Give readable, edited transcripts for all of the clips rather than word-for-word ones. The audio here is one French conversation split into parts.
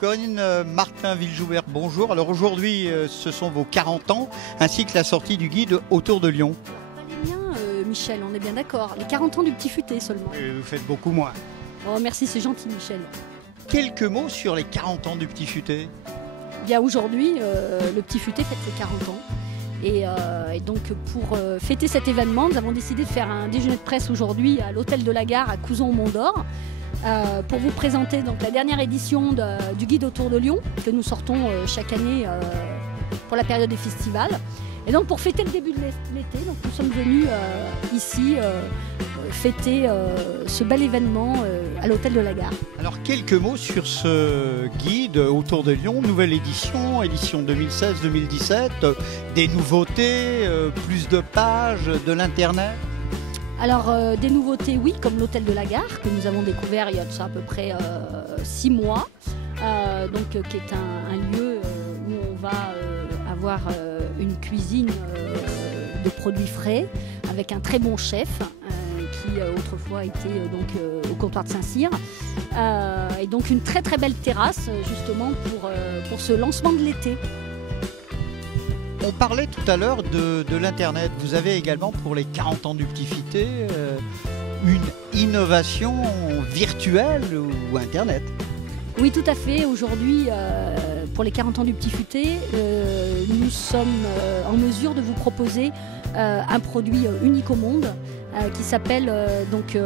Corinne Martin-Villejoubert, bonjour. Alors aujourd'hui, ce sont vos 40 ans, ainsi que la sortie du guide Autour de Lyon. Pas les miens, Michel, on est bien d'accord. Les 40 ans du Petit Futé seulement. Et vous faites beaucoup moins. Oh, merci, c'est gentil, Michel. Quelques mots sur les 40 ans du Petit Futé. Bien aujourd'hui, le Petit Futé fête ses 40 ans. Et donc pour fêter cet événement, nous avons décidé de faire un déjeuner de presse aujourd'hui à l'hôtel de la Gare à Couzon-au-Mont-d'Or pour vous présenter donc la dernière édition du guide Autour de Lyon que nous sortons chaque année pour la période des festivals. Et donc pour fêter le début de l'été, donc nous sommes venus ici fêter ce bel événement à l'hôtel de la Gare. Alors quelques mots sur ce guide Autour de Lyon, nouvelle édition 2016-2017, des nouveautés, plus de pages, de l'internet. Alors des nouveautés, oui, comme l'hôtel de la Gare que nous avons découvert il y a de ça à peu près 6 mois, qui est un lieu où on va avoir une cuisine de produits frais avec un très bon chef qui autrefois était au comptoir de Saint-Cyr, et donc une très très belle terrasse justement pour ce lancement de l'été. On parlait tout à l'heure de l'internet. Vous avez également pour les 40 ans du Petit Futé une innovation virtuelle ou internet. Oui, tout à fait. Aujourd'hui, pour les 40 ans du Petit Futé, nous sommes en mesure de vous proposer un produit unique au monde qui s'appelle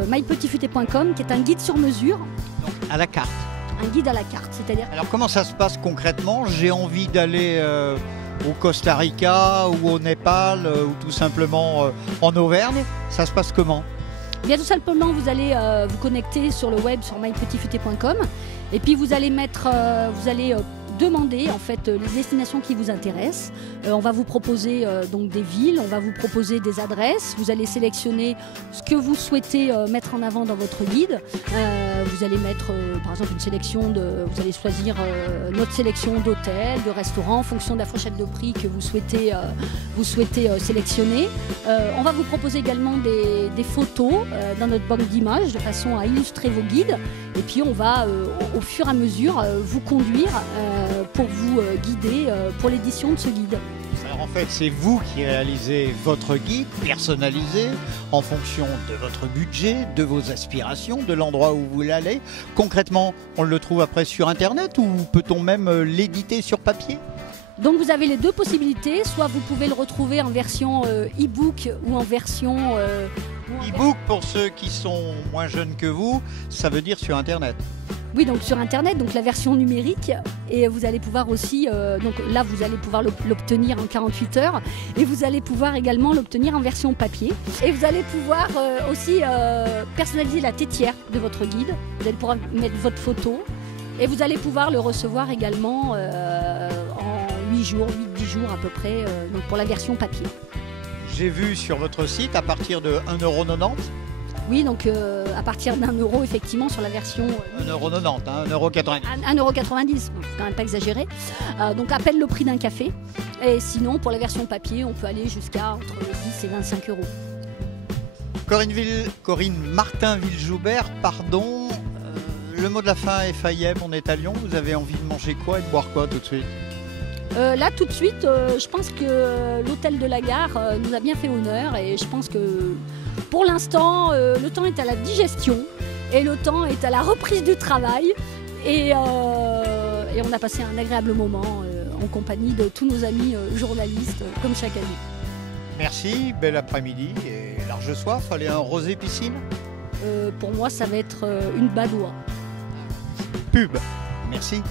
mypetitfuté.com, qui est un guide sur mesure. Donc à la carte. Un guide à la carte, c'est-à-dire. Alors comment ça se passe concrètement? J'ai envie d'aller au Costa Rica ou au Népal ou tout simplement en Auvergne. Ça se passe comment? Bien tout simplement, vous allez vous connecter sur le web sur mypetitfuté.com et puis vous allez demander en fait les destinations qui vous intéressent. On va vous proposer donc des villes, on va vous proposer des adresses. Vous allez sélectionner ce que vous souhaitez mettre en avant dans votre guide. Vous allez mettre par exemple vous allez choisir notre sélection d'hôtels, de restaurants en fonction de la fourchette de prix que vous souhaitez sélectionner. On va vous proposer également des photos dans notre banque d'images de façon à illustrer vos guides. Et puis on va au fur et à mesure vous conduire pour vous guider pour l'édition de ce guide. Alors en fait, c'est vous qui réalisez votre guide personnalisé en fonction de votre budget, de vos aspirations, de l'endroit où vous voulez aller. Concrètement, on le trouve après sur Internet ou peut-on même l'éditer sur papier? Donc vous avez les deux possibilités, soit vous pouvez le retrouver en version e-book ou en version... E-book, pour ceux qui sont moins jeunes que vous, ça veut dire sur Internet. Oui, donc sur Internet, donc la version numérique, et vous allez pouvoir aussi, donc là vous allez pouvoir l'obtenir en 48 heures, et vous allez pouvoir également l'obtenir en version papier. Et vous allez pouvoir aussi personnaliser la tétière de votre guide, vous allez pouvoir mettre votre photo, et vous allez pouvoir le recevoir également en 8 jours, 8-10 jours à peu près, donc pour la version papier. J'ai vu sur votre site à partir de 1,90 €. Oui, donc à partir d'1 € effectivement sur la version... 1,90 €, 1,90 €. 1,90 €, c'est quand même pas exagéré. Donc à peine le prix d'un café. Et sinon, pour la version papier, on peut aller jusqu'à entre 10 et 25 €. Corinne Martin-Villejoubert, pardon. Le mot de la fin est Fayem, on est à Lyon. Vous avez envie de manger quoi et de boire quoi tout de suite? Là tout de suite, je pense que l'hôtel de la Gare nous a bien fait honneur et je pense que pour l'instant le temps est à la digestion et le temps est à la reprise du travail et on a passé un agréable moment en compagnie de tous nos amis journalistes comme chaque année. Merci, bel après-midi et large soif. Allez, un rosé piscine? Pour moi ça va être une badoie. Pub, merci.